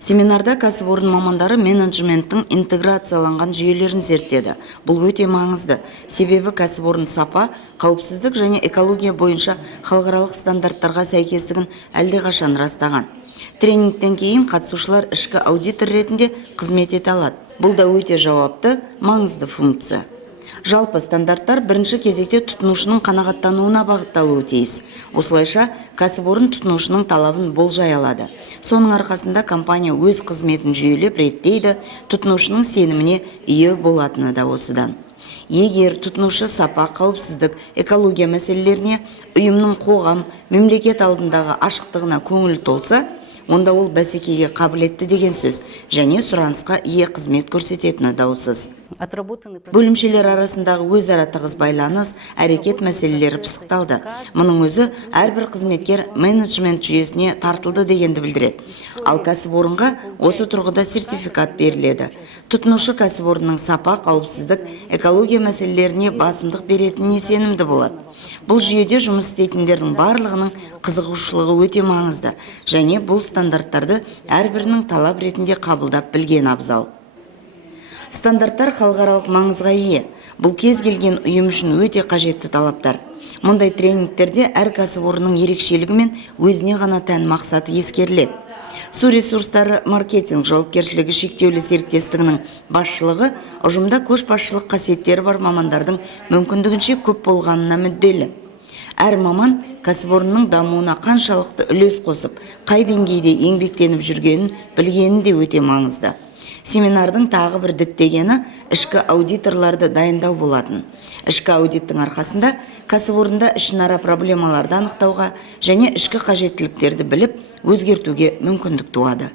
Семинарда кәсіпорын мамандары менеджменттің интеграцияланған жүйелерін зерттеді. Бұл өте маңызды. Себебі кәсіпорын сапа, қауіпсіздік және экология бойынша халықаралық стандарттарға сәйкестігін әлдеқашан растаған. Тренингтен кейін қатысушылар ішкі аудитор ретінде қызмет ете алады. Бұл да өте жауапты, маңызды функция. Жалпы стандарттар бірінші кезекте тұтынушының қанағаттануына бағытталуы тиіс. Осылайша кәсіпорын тұтынушының талабын болжай алады. Соның арқасында компания өз қызметін жүйелеп реттейді, тұтынушының сеніміне ие болатыны да осыдан. Егер тұтынушы сапа, қауіпсіздік, экология мәселелеріне, ұйымның қоғам, мемлекет алдындағы ашықтығына көңіл толса, онда ол бәсекеге қабілетті деген сөз, және сұранысқа ие қызмет көрсететіні даусыз. Бөлімшелер арасындағы өзара тығыз байланыс, әрекет мәселелері пысықталды. Мұның өзі әрбір қызметкер менеджмент жүйесіне тартылды дегенді білдіреді. Ал кәсіпорынға осы тұрғыда сертификат беріледі. Тұтынушы кәсіпорынның сапа, қауіпсіздік, экология мәселелеріне басымдық беретініне сенімді болады. Бұл жүйеде жұмыс істейтіндердің барлығының қызығушылығы өте маңызды, және бұл стандарттарды әрбірінің талап ретінде қабылдап білген абзал. Стандарттар халықаралық маңызға ие. Бұл кез келген ұйым үшін өте қажетті талаптар. Мұндай тренингтерде әр кәсіпорынның ерекшелігі мен өзіне ғана тән мақсаты ескеріледі. Су ресурстары маркетинг жауапкершілігі шектеулі серіктестігінің басшылығы ұжымда көшбасшылық қасиеттері бар мамандардың мүмкіндігінше көп болғанына мүдделі. Әр маман кәсіпорынның дамуына қаншалықты үлес қосып, қай деңгейде еңбектеніп жүргенін білгені де өте маңызды. Семинардың тағы бір діттегені ішкі аудиторларды дайындау болатын. Ішкі аудиттің арқасында кәсіпорында ішінара проблемаларды анықтауға және ішкі қажеттіліктерді біліп, өзгертуге мүмкіндік туады.